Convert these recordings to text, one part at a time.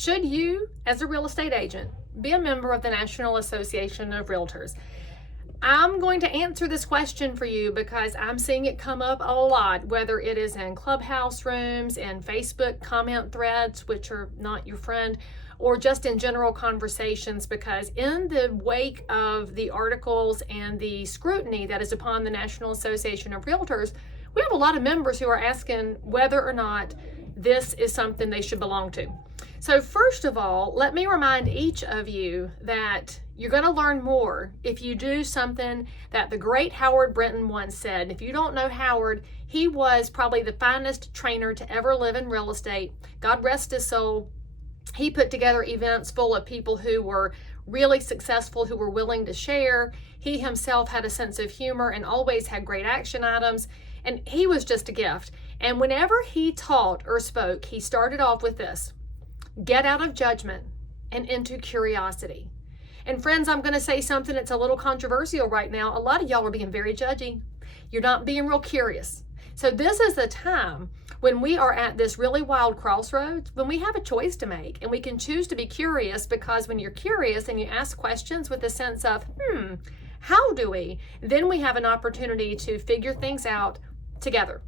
Should you, as a real estate agent, be a member of the National Association of Realtors? I'm going to answer this question for you because I'm seeing it come up a lot, whether it is in clubhouse rooms and Facebook comment threads, which are not your friend, or just in general conversations, because in the wake of the articles and the scrutiny that is upon the National Association of Realtors, we have a lot of members who are asking whether or not this is something they should belong to. So first of all, let me remind each of you that you're going to learn more if you do something that the great Howard Brinton once said. If you don't know Howard, he was probably the finest trainer to ever live in real estate. God rest his soul. He put together events full of people who were really successful, who were willing to share. He himself had a sense of humor and always had great action items. And he was just a gift. And whenever he taught or spoke, he started off with this: get out of judgment and into curiosity. And friends, I'm going to say something that's a little controversial right now. A lot of y'all are being very judgy. You're not being real curious. So this is the time when we are at this really wild crossroads, when we have a choice to make, and we can choose to be curious, because when you're curious and you ask questions with a sense of, how do we? Then we have an opportunity to figure things out together.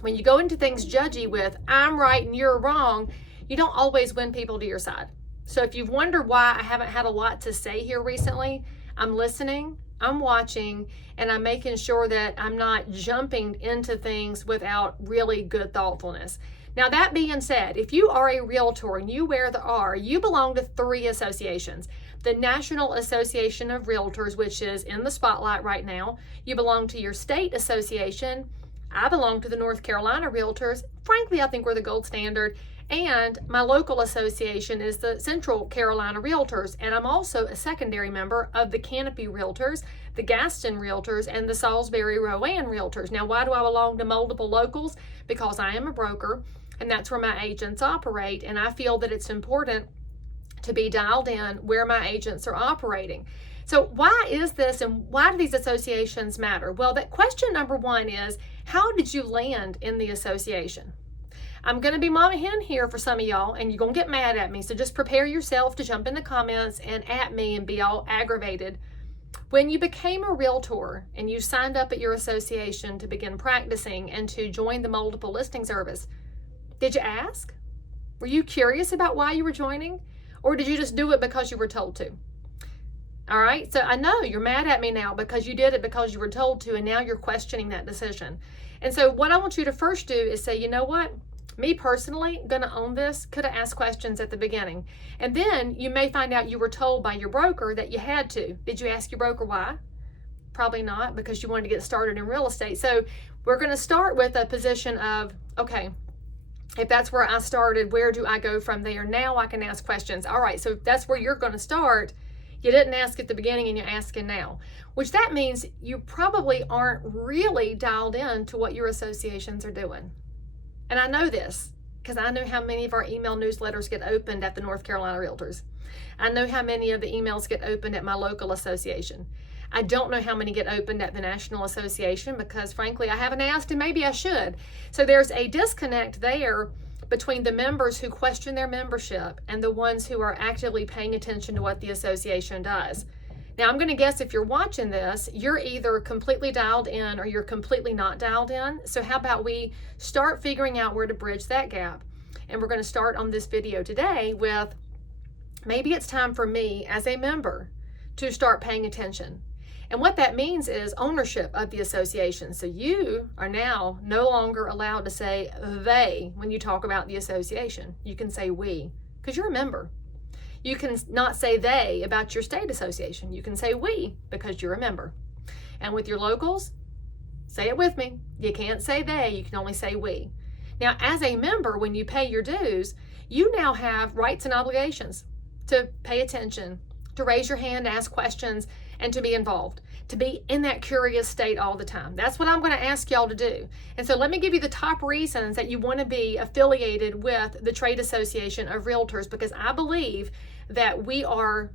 When you go into things judgy with, I'm right and you're wrong, you don't always win people to your side. So if you've wondered why I haven't had a lot to say here recently, I'm listening, I'm watching, and I'm making sure that I'm not jumping into things without really good thoughtfulness. Now, that being said, if you are a realtor and you wear the R, you belong to 3 associations. The National Association of Realtors, which is in the spotlight right now. You belong to your state association. I belong to the North Carolina Realtors. Frankly, I think we're the gold standard. And my local association is the Central Carolina Realtors. And I'm also a secondary member of the Canopy Realtors, the Gaston Realtors, and the Salisbury-Rowan Realtors. Now, why do I belong to multiple locals? Because I am a broker, and that's where my agents operate. And I feel that it's important to be dialed in where my agents are operating. So why is this, and why do these associations matter? Well, that question number 1 is, how did you land in the association? I'm going to be mama hen here for some of y'all, and you're going to get mad at me. So just prepare yourself to jump in the comments and at me and be all aggravated. When you became a realtor and you signed up at your association to begin practicing and to join the multiple listing service, did you ask? Were you curious about why you were joining? Or did you just do it because you were told to? All right, so I know you're mad at me now because you did it because you were told to, and now you're questioning that decision. And so what I want you to first do is say, you know what? Me personally, gonna own this, could have asked questions at the beginning. And then you may find out you were told by your broker that you had to. Did you ask your broker why? Probably not, because you wanted to get started in real estate. So we're gonna start with a position of, okay, if that's where I started, where do I go from there? Now I can ask questions. All right, so if that's where you're gonna start, you didn't ask at the beginning and you're asking now, which that means you probably aren't really dialed in to what your associations are doing. And I know this because I know how many of our email newsletters get opened at the North Carolina Realtors. I know how many of the emails get opened at my local association. I don't know how many get opened at the National Association because, frankly, I haven't asked, and maybe I should. So there's a disconnect there between the members who question their membership and the ones who are actively paying attention to what the association does. Now, I'm going to guess if you're watching this, you're either completely dialed in or you're completely not dialed in. So how about we start figuring out where to bridge that gap? And we're going to start on this video today with, maybe it's time for me as a member to start paying attention. And what that means is ownership of the association. So you are now no longer allowed to say they when you talk about the association. You can say we, because you're a member. You can not say they about your state association. You can say we because you're a member. And with your locals, say it with me. You can't say they, you can only say we. Now, as a member, when you pay your dues, you now have rights and obligations to pay attention, to raise your hand, ask questions, and to be involved, to be in that curious state all the time. That's what I'm going to ask y'all to do. And so let me give you the top reasons that you want to be affiliated with the Trade Association of Realtors, because I believe that we are,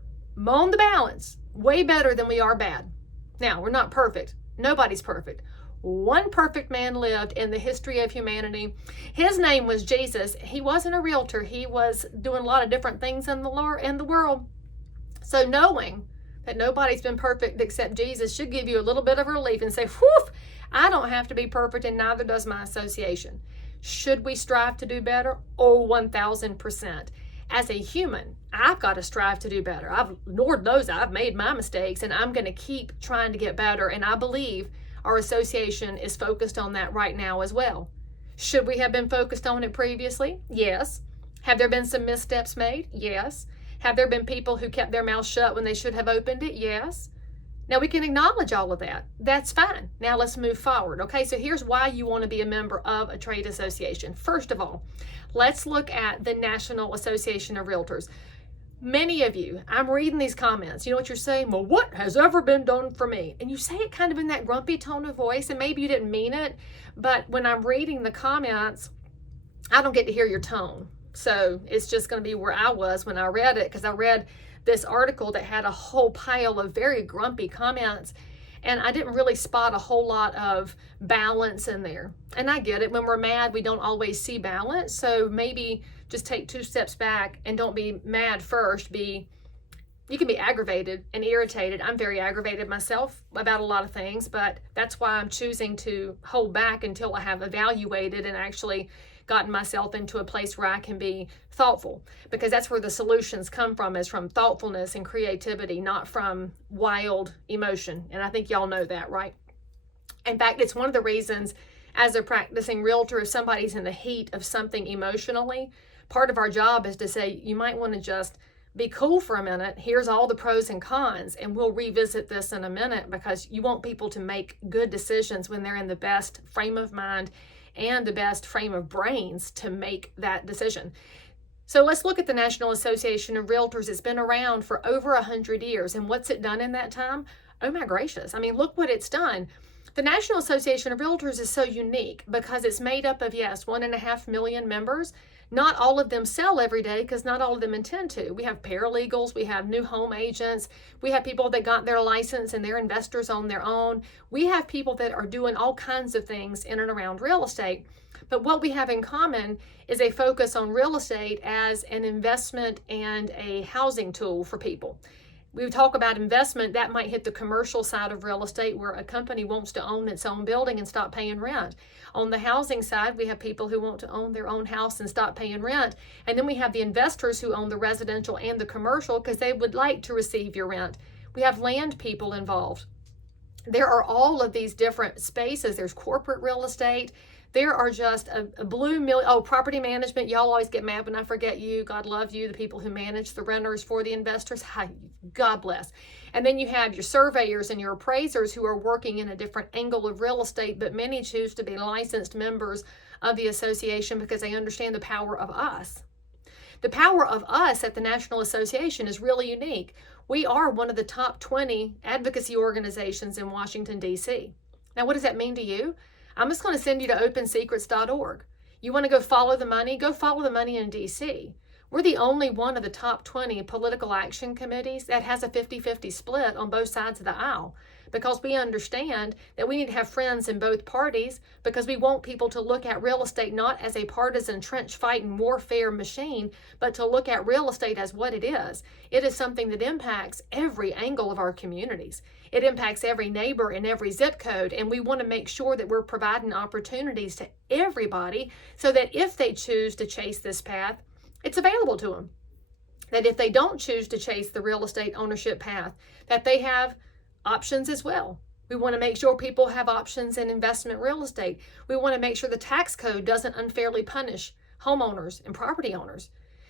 on the balance, way better than we are bad. Now, we're not perfect. Nobody's perfect. one perfect man lived in the history of humanity. His name was Jesus. He wasn't a realtor. He was doing a lot of different things in the world. So knowing that nobody's been perfect except Jesus should give you a little bit of relief and say, whew, I don't have to be perfect, and neither does my association. Should we strive to do better? Oh, 1,000%. As a human, I've got to strive to do better. Lord knows I've made my mistakes, and I'm going to keep trying to get better. And I believe our association is focused on that right now as well. Should we have been focused on it previously? Yes. Have there been some missteps made? Yes. Have there been people who kept their mouth shut when they should have opened it? Yes. Now we can acknowledge all of that. That's fine. Now let's move forward. Okay, so here's why you want to be a member of a trade association. First of all, let's look at the National Association of Realtors. Many of you, I'm reading these comments. You know what you're saying? Well, what has ever been done for me? And you say it kind of in that grumpy tone of voice, and maybe you didn't mean it, but when I'm reading the comments, I don't get to hear your tone. So it's just going to be where I was when I read it, because I read this article that had a whole pile of very grumpy comments, and I didn't really spot a whole lot of balance in there. And I get it. When we're mad, we don't always see balance. So maybe just take 2 steps back and don't be mad first. You can be aggravated and irritated. I'm very aggravated myself about a lot of things, but that's why I'm choosing to hold back until I have evaluated and actually gotten myself into a place where I can be thoughtful, because that's where the solutions come from, is from thoughtfulness and creativity, not from wild emotion. And I think y'all know that, right? In fact, it's one of the reasons, as a practicing realtor, if somebody's in the heat of something emotionally, part of our job is to say, you might want to just be cool for a minute. Here's all the pros and cons, and we'll revisit this in a minute, because you want people to make good decisions when they're in the best frame of mind and the best frame of brains to make that decision. So let's look at the National Association of Realtors. It's been around for over 100 years. And what's it done in that time? Oh my gracious. I mean, look what it's done. The National Association of Realtors is so unique because it's made up of, yes, 1.5 million members. Not all of them sell every day, because not all of them intend to. We have paralegals, we have new home agents, we have people that got their license and they're investors on their own. We have people that are doing all kinds of things in and around real estate. But what we have in common is a focus on real estate as an investment and a housing tool for people. We talk about investment, that might hit the commercial side of real estate, where a company wants to own its own building and stop paying rent. On the housing side, we have people who want to own their own house and stop paying rent. And then we have the investors who own the residential and the commercial because they would like to receive your rent. We have land people involved. There are all of these different spaces. There's corporate real estate. There are just a blue million. Oh, property management. Y'all always get mad when I forget you. God love you. The people who manage the renters for the investors. Hi, God bless. And then you have your surveyors and your appraisers who are working in a different angle of real estate, but many choose to be licensed members of the association because they understand the power of us. The power of us at the National Association is really unique. We are one of the top 20 advocacy organizations in Washington, D.C. Now, what does that mean to you? I'm just going to send you to opensecrets.org. You want to go follow the money? Go follow the money in D.C. We're the only one of the top 20 political action committees that has a 50-50 split on both sides of the aisle, because we understand that we need to have friends in both parties, because we want people to look at real estate not as a partisan trench fight and warfare machine, but to look at real estate as what it is. It is something that impacts every angle of our communities. It impacts every neighbor in every zip code, and we want to make sure that we're providing opportunities to everybody so that if they choose to chase this path, it's available to them. That if they don't choose to chase the real estate ownership path, that they have options as well. We want to make sure people have options in investment real estate. We want to make sure the tax code doesn't unfairly punish homeowners and property owners.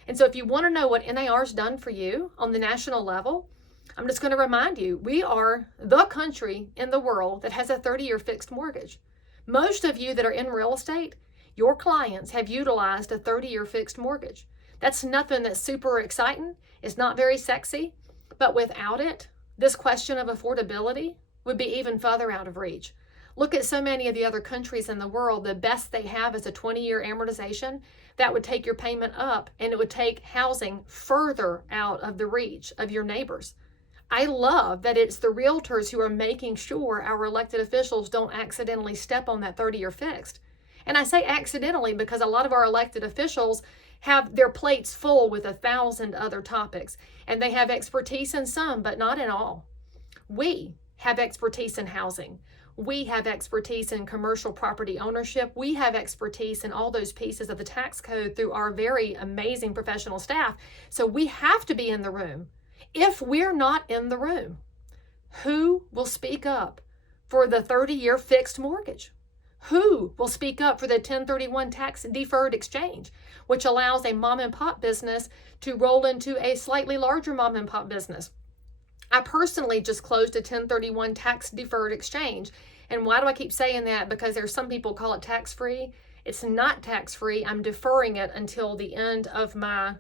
And so if you want to know what NAR's done for you on the national level, I'm just going to remind you, we are the country in the world that has a 30-year fixed mortgage. Most of you that are in real estate, your clients have utilized a 30-year fixed mortgage. That's nothing that's super exciting. It's not very sexy, but without it, this question of affordability would be even further out of reach. Look at so many of the other countries in the world. The best they have is a 20-year amortization. That would take your payment up, and it would take housing further out of the reach of your neighbors. I love that it's the realtors who are making sure our elected officials don't accidentally step on that 30-year fixed. And I say accidentally because a lot of our elected officials have their plates full with 1,000 other topics, and they have expertise in some, but not in all. We have expertise in housing. We have expertise in commercial property ownership. We have expertise in all those pieces of the tax code through our very amazing professional staff. So we have to be in the room. If we're not in the room, who will speak up for the 30-year fixed mortgage? Who will speak up for the 1031 tax deferred exchange, which allows a mom and pop business to roll into a slightly larger mom and pop business? I personally just closed a 1031 tax deferred exchange. And why do I keep saying that? Because there's some people call it tax-free. It's not tax-free. I'm deferring it until the end of my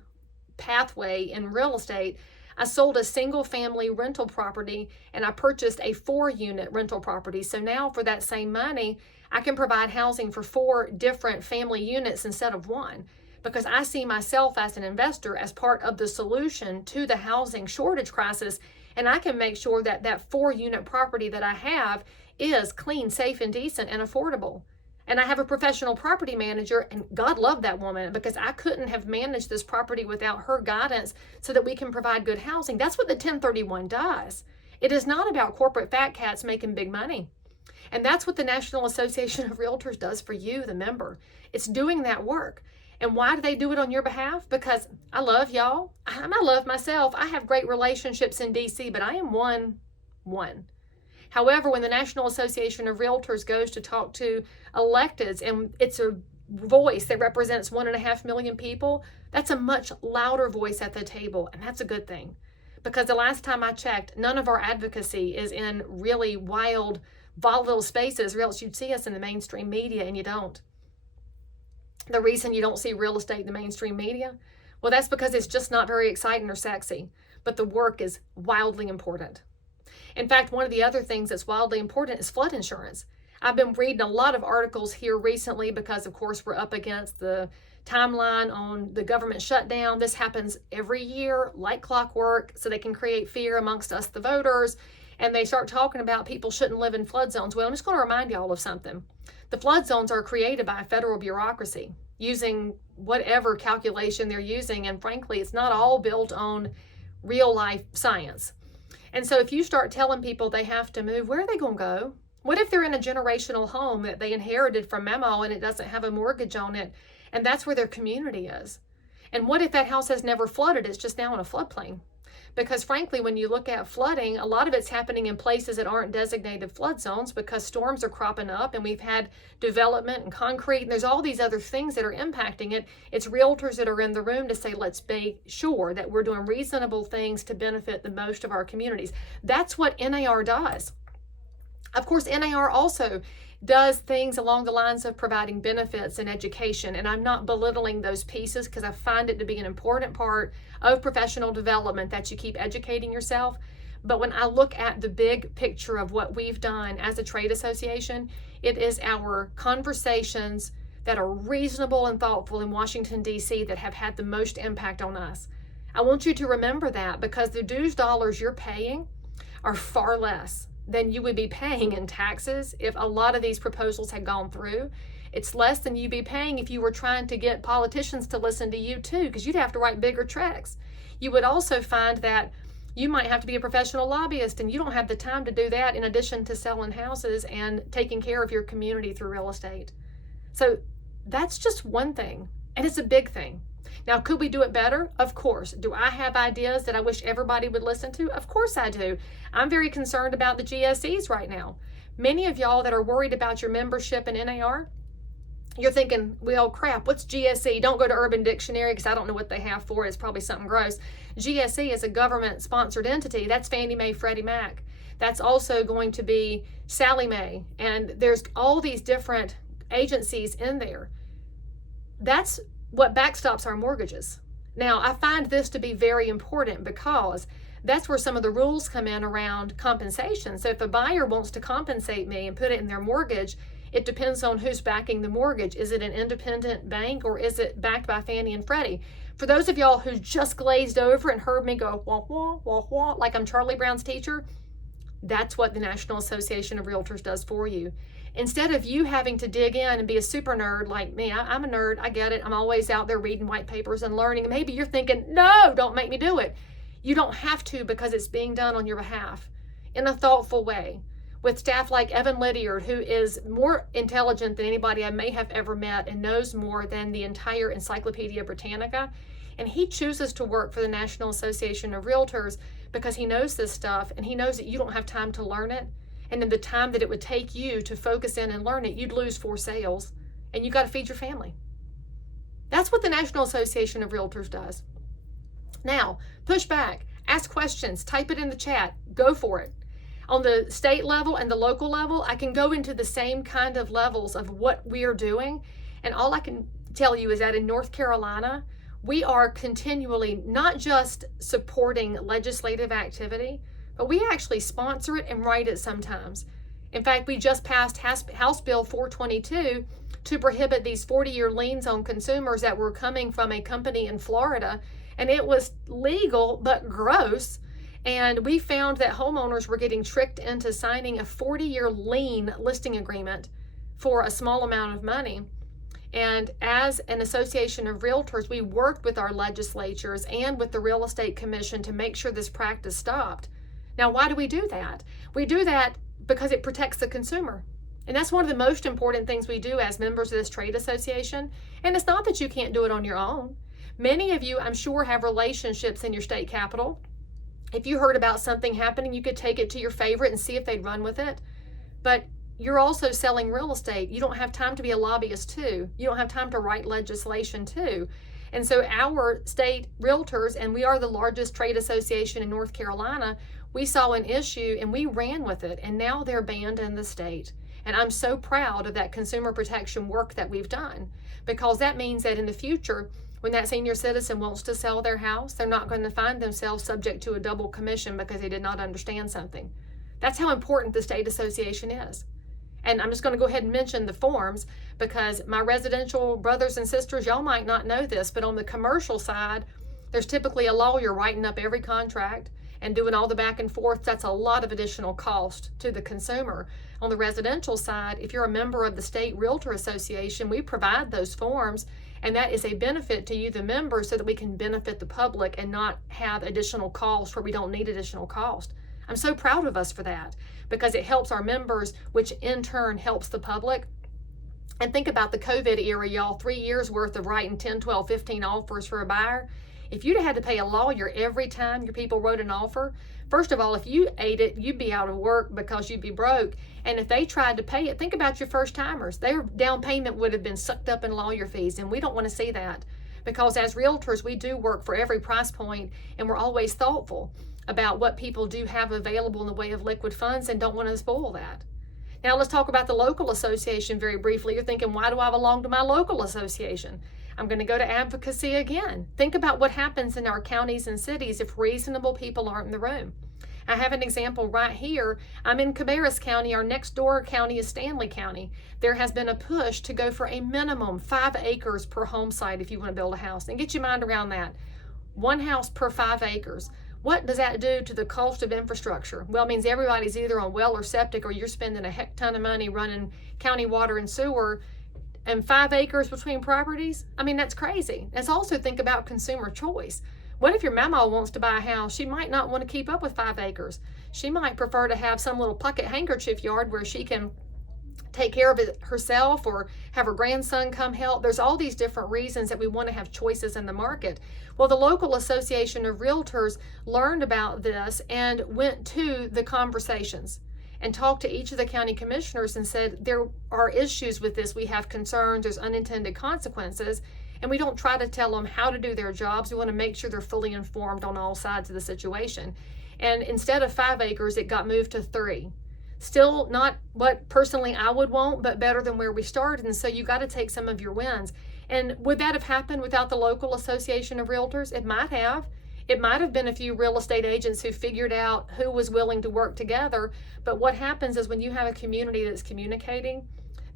pathway in real estate. I sold a single family rental property and I purchased a 4-unit rental property. So now for that same money, I can provide housing for 4 different family units instead of 1, because I see myself as an investor as part of the solution to the housing shortage crisis. And I can make sure that that 4-unit property that I have is clean, safe, and decent and affordable. And I have a professional property manager, and God love that woman, because I couldn't have managed this property without her guidance so that we can provide good housing. That's what the 1031 does. It is not about corporate fat cats making big money. And that's what the National Association of Realtors does for you, the member. It's doing that work. And why do they do it on your behalf? Because I love y'all. I love myself. I have great relationships in DC, but I am one. However, when the National Association of Realtors goes to talk to electeds, and it's a voice that represents 1.5 million people, that's a much louder voice at the table, and that's a good thing. Because the last time I checked, none of our advocacy is in really wild, volatile spaces, or else you'd see us in the mainstream media, and you don't. The reason you don't see real estate in the mainstream media, well, that's because it's just not very exciting or sexy, but the work is wildly important. In fact, one of the other things that's wildly important is flood insurance. I've been reading a lot of articles here recently because, of course, we're up against the timeline on the government shutdown. This happens every year like clockwork, so they can create fear amongst us, the voters, and they start talking about people shouldn't live in flood zones. Well, I'm just going to remind y'all of something. The flood zones are created by a federal bureaucracy using whatever calculation they're using, and frankly, it's not all built on real-life science. And so if you start telling people they have to move, where are they going to go? What if they're in a generational home that they inherited from Memo and it doesn't have a mortgage on it, and that's where their community is? And what if that house has never flooded? It's just now in a floodplain. Because frankly, when you look at flooding, a lot of it's happening in places that aren't designated flood zones because storms are cropping up and we've had development and concrete, and there's all these other things that are impacting it. It's realtors that are in the room to say, let's make sure that we're doing reasonable things to benefit the most of our communities. That's what NAR does. Of course, NAR also does things along the lines of providing benefits and education, and I'm not belittling those pieces because I find it to be an important part of professional development that you keep educating yourself. But when I look at the big picture of what we've done as a trade association, it is our conversations that are reasonable and thoughtful in Washington, D.C. that have had the most impact on us. I want you to remember that, because the dues dollars you're paying are far less than you would be paying in taxes if a lot of these proposals had gone through. It's less than you'd be paying if you were trying to get politicians to listen to you too, because you'd have to write bigger checks. You would also find that you might have to be a professional lobbyist, and you don't have the time to do that in addition to selling houses and taking care of your community through real estate. So that's just one thing, and it's a big thing. Now, could we do it better? Of course. Do I have ideas that I wish everybody would listen to? Of course I do. I'm very concerned about the GSEs right now. Many of y'all that are worried about your membership in NAR, you're thinking, well, crap, what's GSE? Don't go to Urban Dictionary because I don't know what they have for it. It's probably something gross. GSE is a government-sponsored entity. That's Fannie Mae, Freddie Mac. That's also going to be Sallie Mae. And there's all these different agencies in there. That's what backstops our mortgages. Now, I find this to be very important because that's where some of the rules come in around compensation. So if a buyer wants to compensate me and put it in their mortgage, it depends on who's backing the mortgage. Is it an independent bank or is it backed by Fannie and Freddie? For those of y'all who just glazed over and heard me go wah, wah, wah, wah, like I'm Charlie Brown's teacher, that's what the National Association of Realtors does for you. Instead of you having to dig in and be a super nerd like me, I'm a nerd, I get it. I'm always out there reading white papers and learning. Maybe you're thinking, no, don't make me do it. You don't have to, because it's being done on your behalf in a thoughtful way with staff like Evan Lydiard, who is more intelligent than anybody I may have ever met and knows more than the entire Encyclopedia Britannica. And he chooses to work for the National Association of Realtors because he knows this stuff, and he knows that you don't have time to learn it. And in the time that it would take you to focus in and learn it, you'd lose 4 sales, and you got to feed your family. That's what the National Association of Realtors does. Now, push back, ask questions, type it in the chat, go for it. On the state level and the local level, I can go into the same kind of levels of what we are doing. And all I can tell you is that in North Carolina, we are continually not just supporting legislative activity, but we actually sponsor it and write it sometimes. In fact, we just passed House Bill 422 to prohibit these 40-year liens on consumers that were coming from a company in Florida. And it was legal, but gross. And we found that homeowners were getting tricked into signing a 40-year lien listing agreement for a small amount of money. And as an association of realtors, we worked with our legislatures and with the Real Estate Commission to make sure this practice stopped. Now, why do we do that? We do that because it protects the consumer. And that's one of the most important things we do as members of this trade association. And it's not that you can't do it on your own. Many of you, I'm sure, have relationships in your state capital. If you heard about something happening, you could take it to your favorite and see if they'd run with it. But you're also selling real estate. You don't have time to be a lobbyist too. You don't have time to write legislation too. And so our state realtors, and we are the largest trade association in North Carolina, we saw an issue and we ran with it, and now they're banned in the state. And I'm so proud of that consumer protection work that we've done, because that means that in the future, when that senior citizen wants to sell their house, they're not going to find themselves subject to a double commission because they did not understand something. That's how important the state association is. And I'm just going to go ahead and mention the forms, because my residential brothers and sisters, y'all might not know this, but on the commercial side, there's typically a lawyer writing up every contract and doing all the back and forth. That's a lot of additional cost to the consumer. On the residential side, if you're a member of the State Realtor Association, we provide those forms, and that is a benefit to you, the members, so that we can benefit the public and not have additional costs where we don't need additional cost. I'm so proud of us for that, because it helps our members, which in turn helps the public. And think about the COVID era, y'all, 3 years worth of writing 10, 12, 15 offers for a buyer. If you'd had to pay a lawyer every time your people wrote an offer, first of all, if you ate it, you'd be out of work because you'd be broke. And if they tried to pay it, think about your first timers. Their down payment would have been sucked up in lawyer fees, and we don't want to see that, because as realtors, we do work for every price point, and we're always thoughtful about what people do have available in the way of liquid funds and don't want to spoil that. Now let's talk about the local association very briefly. You're thinking, why do I belong to my local association? I'm going to go to advocacy again. Think about what happens in our counties and cities if reasonable people aren't in the room. I have an example right here. I'm in Cabarrus County. Our next door county is Stanley County. There has been a push to go for a minimum 5 acres per home site if you want to build a house. And get your mind around that. 1 house per 5 acres. What does that do to the cost of infrastructure? Well, it means everybody's either on well or septic, or you're spending a heck ton of money running county water and sewer, and 5 acres between properties. I mean, that's crazy. Let's also think about consumer choice. What if your mama wants to buy a house? She might not want to keep up with 5 acres. She might prefer to have some little pocket handkerchief yard where she can take care of it herself, or have her grandson come help. There's all these different reasons that we want to have choices in the market. Well, the local Association of Realtors learned about this and went to the conversations and talked to each of the county commissioners and said, there are issues with this. We have concerns. There's unintended consequences. And we don't try to tell them how to do their jobs. We want to make sure they're fully informed on all sides of the situation. And instead of 5 acres, it got moved to 3. Still not what personally I would want, but better than where we started. And so you got to take some of your wins. And would that have happened without the local Association of Realtors? It might have. It might have been a few real estate agents who figured out who was willing to work together. But what happens is when you have a community that's communicating,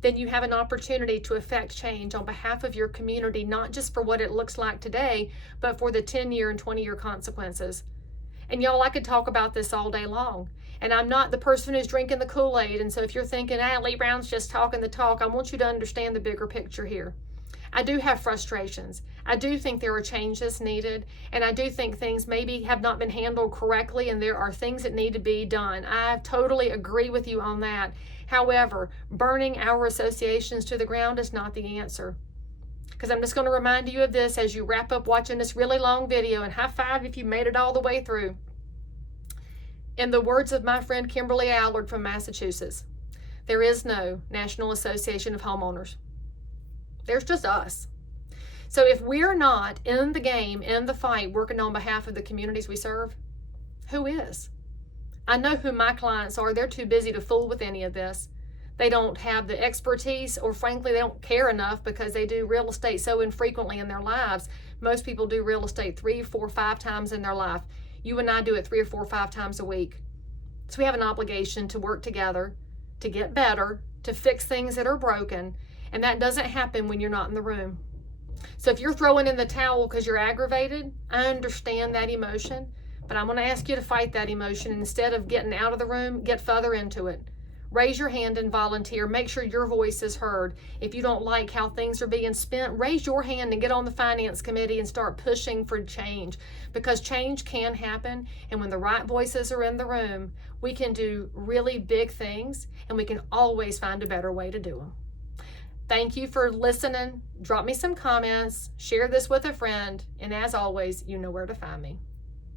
then you have an opportunity to affect change on behalf of your community, not just for what it looks like today, but for the 10-year and 20-year consequences. And y'all, I could talk about this all day long. And I'm not the person who's drinking the Kool-Aid. And so if you're thinking, Leigh Brown's just talking the talk, I want you to understand the bigger picture here. I do have frustrations. I do think there are changes needed, and I do think things maybe have not been handled correctly, and there are things that need to be done. I totally agree with you on that. However, burning our associations to the ground is not the answer. Because I'm just going to remind you of this as you wrap up watching this really long video, and high five if you made it all the way through. In the words of my friend Kimberly Allard from Massachusetts, there is no National Association of Homeowners. There's just us. So if we're not in the game, in the fight, working on behalf of the communities we serve, who is? I know who my clients are. They're too busy to fool with any of this. They don't have the expertise, or frankly, they don't care enough because they do real estate so infrequently in their lives. Most people do real estate 3, 4, 5 times in their life. You and I do it 3 or 4 or 5 times a week. So we have an obligation to work together, to get better, to fix things that are broken. And that doesn't happen when you're not in the room. So if you're throwing in the towel because you're aggravated, I understand that emotion, but I'm going to ask you to fight that emotion. Instead of getting out of the room, get further into it. Raise your hand and volunteer. Make sure your voice is heard. If you don't like how things are being spent, raise your hand and get on the finance committee and start pushing for change, because change can happen. And when the right voices are in the room, we can do really big things, and we can always find a better way to do them. Thank you for listening. Drop me some comments, share this with a friend, and as always, you know where to find me.